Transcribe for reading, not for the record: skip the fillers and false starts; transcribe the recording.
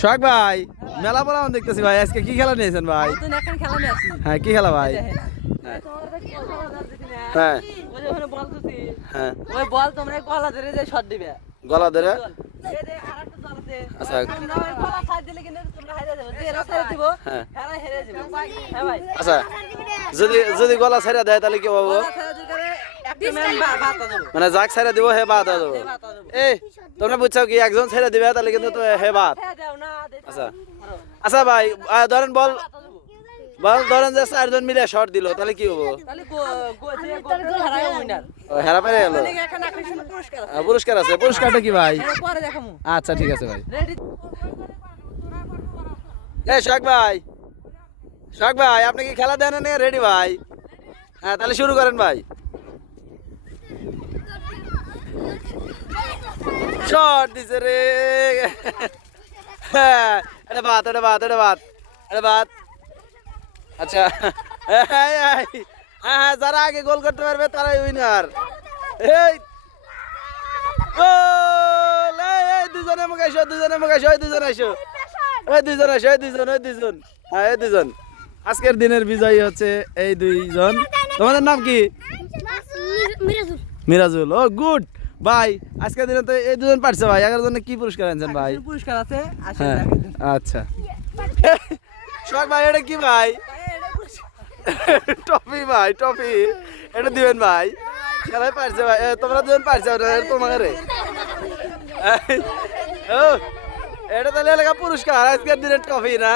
সোহাগ ভাই মেলা বলা দেখতেছি ভাই আজকে কি খেলা নিয়েছেন ভাই? হ্যাঁ কি খেলা ভাই? হ্যাঁ হ্যাঁ ওই বল তোমরা গলা ধরে যে শট দিবে গলা ধরে এই যে আরেকটা দল আছে আচ্ছা তোমরা ওই গলা ছাড় দিলে কিন্তু তোমরা হেরে যাবে যে এরা ছেড়ে দিব হ্যাঁ এরা হেরে যাবে হ্যাঁ ভাই আচ্ছা যদি যদি গলা ছাইরা দেয় তাহলে কি হবে? গলা ছেড়ে দিলে একটা ম্যান বাতা দেব মানে যাক ছাইরা দিব হে বাদ দেবো। বাতা দেব এই তোমরা বুঝছো কি একজন ছেড়ে দিবে তাহলে কিন্তু তো হে বাদ। হ্যাঁ দাও না আচ্ছা আচ্ছা ভাই ধরেন বল বল ধরেন যে চারজন মিলে শট দিল তাহলে কি হবো? তাহলে যে গোল হারায় উইনার হেরা পেরে গেল। মানে এখানে আকর্ষণীয় পুরস্কার আছে পুরস্কার আছে পুরস্কারটা কি ভাই? এটা পরে দেখামু আচ্ছা ঠিক আছে ভাই। রেডি এই সোহাগ ভাই সোহাগ ভাই আপনি কি খেলা দেন না রেডি ভাই? হ্যাঁ তাহলে শুরু করেন ভাই। শট দিছে রে। হ্যাঁ এটা বাত এটা বাত এটা বাত এটা বাত। আচ্ছা হ্যাঁ হ্যাঁ হ্যাঁ যারা আগে গোল করতে পারবে তারাই উইনার। এই গোল এই দুজনে মুখ আইসো দুজনে মুখ আইসো দুজন আইসো ওই দুজন আইসো ওই দুজন ওই দুজন হ্যাঁ এই দুজন। আজকের দিনের বিজয়ী হচ্ছে এই দুইজন। তোমাদের নাম কি? মিরাজুল। ও গুড ভাই আজকের দিনে তো এই দুজন পারছে ভাই। 11 জনে কি পুরস্কার আনছেন ভাই? পুরস্কার আছে আসেন হ্যাঁ দেখেন আচ্ছা সোহাগ ভাই এটা কি ভাই? টপি ভাই টপি এটা দিবেন ভাই। খেলায় পারছে ভাই তোমরা দুজন পারছে তোমাকে রে। ও এটা তাহলে এলাকা পুরস্কার আজকের দিনের টপি না?